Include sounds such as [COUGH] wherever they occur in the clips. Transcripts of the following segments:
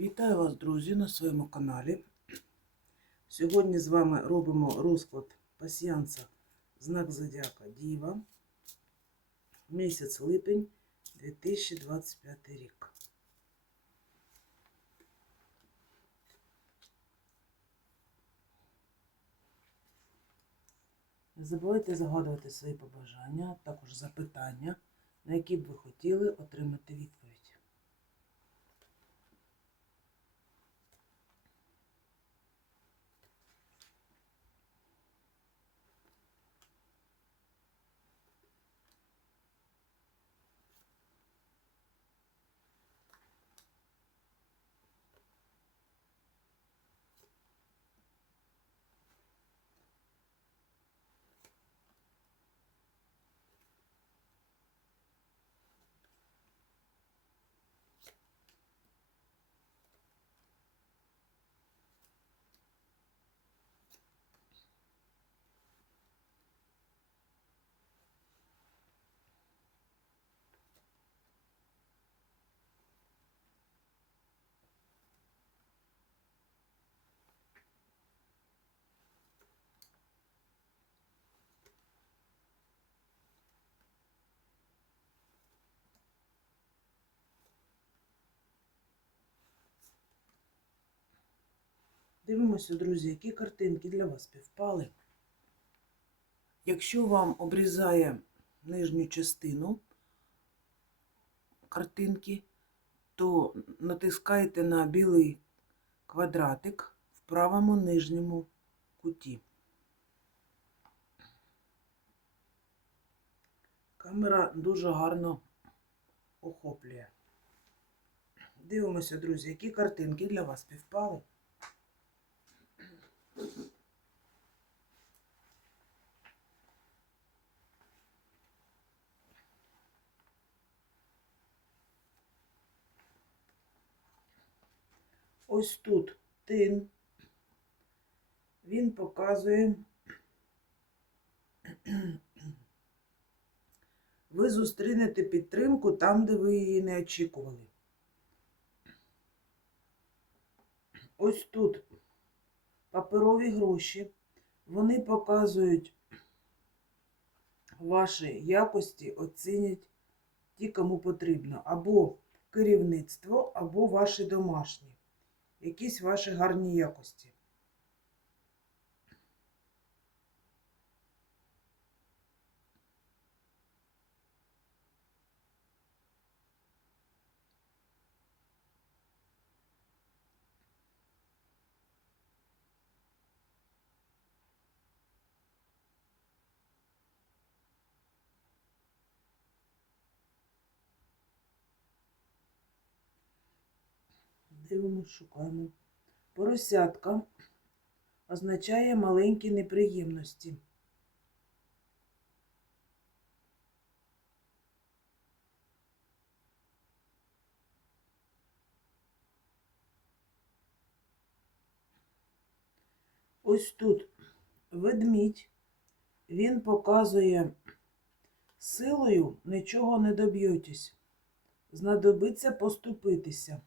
Вітаю вас, друзі, на своєму каналі. Сьогодні з вами робимо розклад пасіянса знак Зодіака Діва. Місяць липень 2025 рік. Не забувайте загадувати свої побажання, а також запитання, на які б ви хотіли отримати відповідь. Дивимося, друзі, які картинки для вас співпали. Якщо вам обрізає нижню частину картинки, то натискайте на білий квадратик в правому нижньому куті. Камера дуже гарно охоплює. Дивимося, друзі, які картинки для вас співпали. Ось тут тин. Він показує, [CLEARS THROAT] ви зустрінете підтримку там, де ви її не очікували. Ось тут паперові гроші. Вони показують ваші якості, оцінять ті, кому потрібно. Або керівництво, або ваші домашні якісь ваші гарні якості. Дивимось, шукаємо. Поросятка означає маленькі неприємності. Ось тут ведмідь, він показує силою нічого не доб'єтесь. Знадобиться поступитися.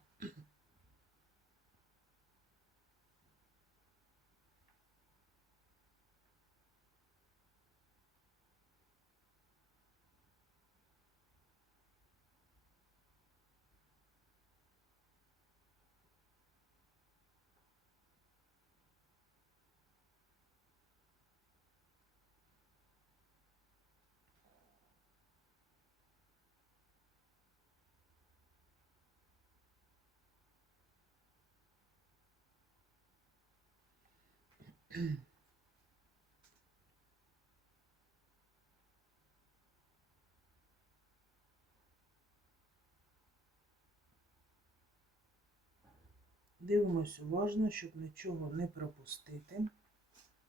Дивимось уважно, щоб нічого не пропустити.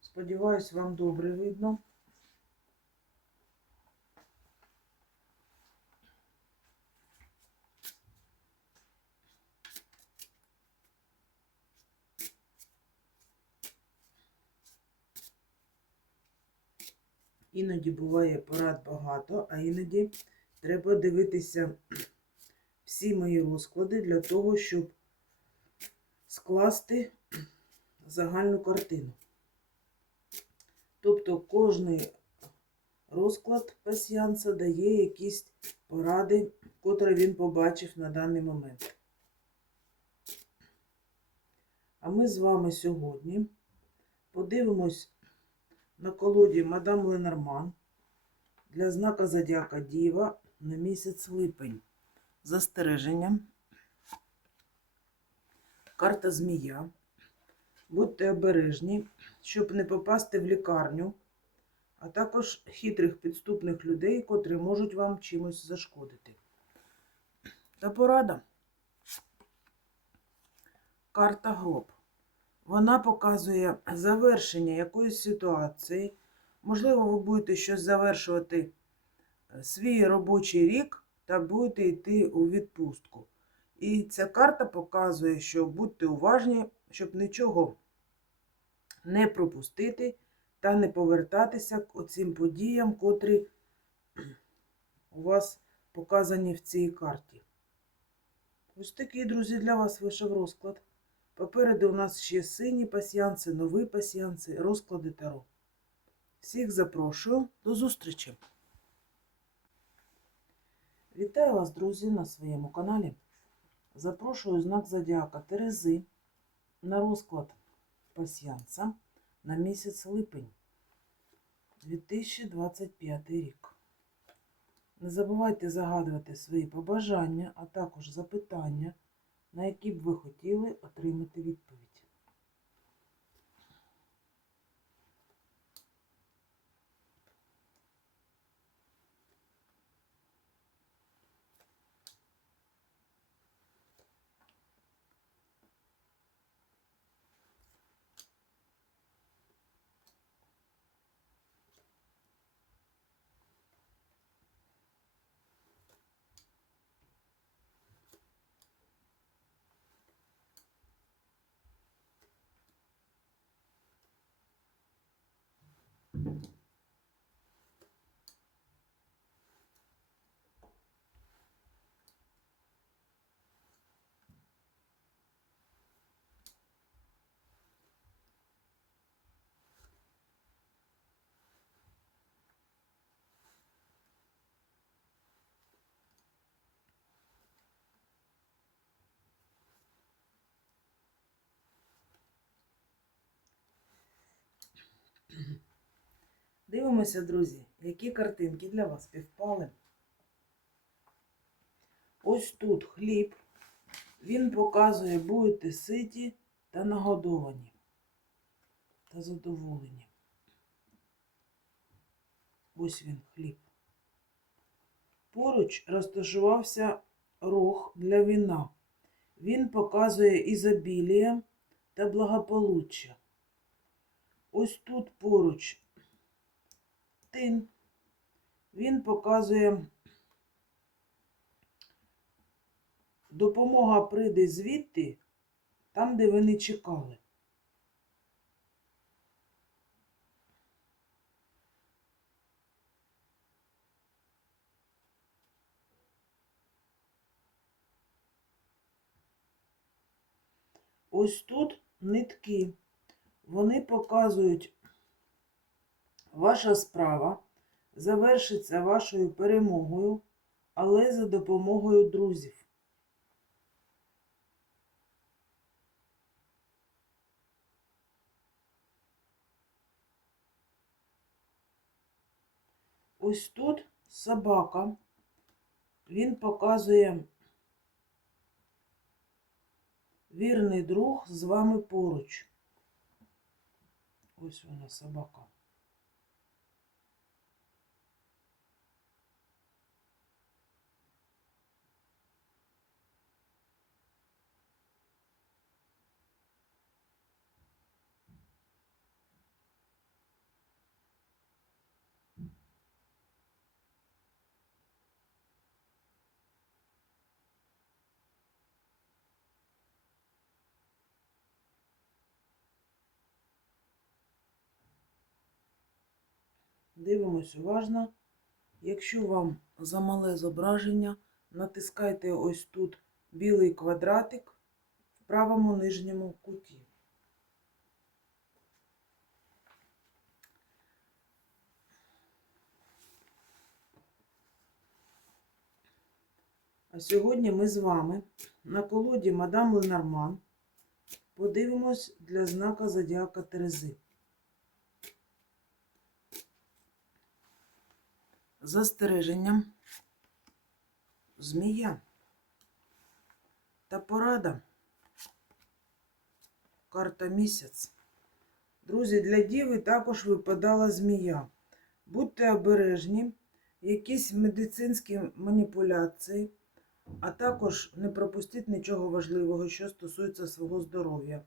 Сподіваюсь, вам добре видно. Іноді буває порад багато, а іноді треба дивитися всі мої розклади для того, щоб скласти загальну картину. Тобто кожний розклад пасіянса дає якісь поради, котрі він побачив на даний момент. А ми з вами сьогодні подивимось на колоді Мадам Ленорман для знака Зодіака Діва на місяць липень. Застереження. Карта Змія. Будьте обережні, щоб не попасти в лікарню, а також хитрих підступних людей, котрі можуть вам чимось зашкодити. Та порада. Карта гроб. Вона показує завершення якоїсь ситуації. Можливо, ви будете щось завершувати е, свій робочий рік та будете йти у відпустку. І ця карта показує, що будьте уважні, щоб нічого не пропустити та не повертатися к оцим подіям, котрі у вас показані в цій карті. Ось такий, друзі, для вас вийшов розклад. Попереду у нас ще сині пасіянси, нові пасіянси, розклади таро. Всіх запрошую до зустрічі! Вітаю вас, друзі, на своєму каналі. Запрошую знак Зодіака Терези на розклад пасіянса на місяць липень 2025 рік. Не забувайте загадувати свої побажання, а також запитання, на які б ви хотіли отримати відповідь. Mm-hmm. [CLEARS THROAT] Дивимося, друзі, які картинки для вас співпали. Ось тут хліб. Він показує, будете ситі та нагодовані та задоволені. Ось він хліб. Поруч розташувався рог для віна. Він показує ізобілія та благополуччя. Ось тут поруч тин. Він показує допомога прийде звідти, там, де ви не чекали. Ось тут нитки. Вони показують Ваша справа завершиться вашою перемогою, але за допомогою друзів. Ось тут собака. Він показує вірний друг з вами поруч. Ось вона собака. Дивимось уважно. Якщо вам замале зображення, натискайте ось тут білий квадратик в правому нижньому куті. А сьогодні ми з вами на колоді Мадам Ленорман подивимось для знака Зодіака Терези. Застереженням змія та порада. Карта місяць. Друзі, для діви також випадала змія. Будьте обережні, якісь медицинські маніпуляції, а також не пропустіть нічого важливого, що стосується свого здоров'я.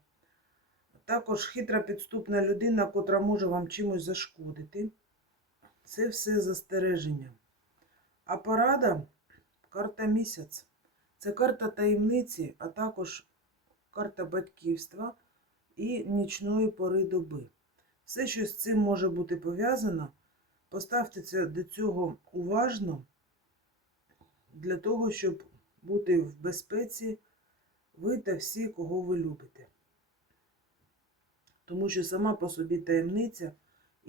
Також хитра підступна людина, котра може вам чимось зашкодити. Це все застереження. А порада карта місяць. Це карта таємниці, а також карта батьківства і нічної пори доби. Все, що з цим може бути пов'язано, поставте до цього уважно для того, щоб бути в безпеці ви та всі, кого ви любите. Тому що сама по собі таємниця,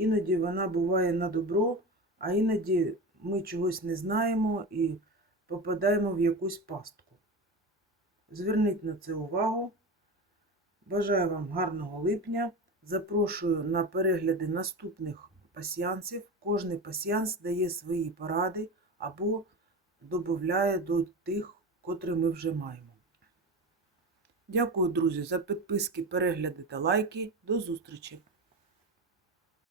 іноді вона буває на добро, а іноді ми чогось не знаємо і попадаємо в якусь пастку. Зверніть на це увагу. Бажаю вам гарного липня. Запрошую на перегляди наступних пасіянців. Кожний пасіянс дає свої поради або додає до тих, котрі ми вже маємо. Дякую, друзі, за підписки, перегляди та лайки. До зустрічі!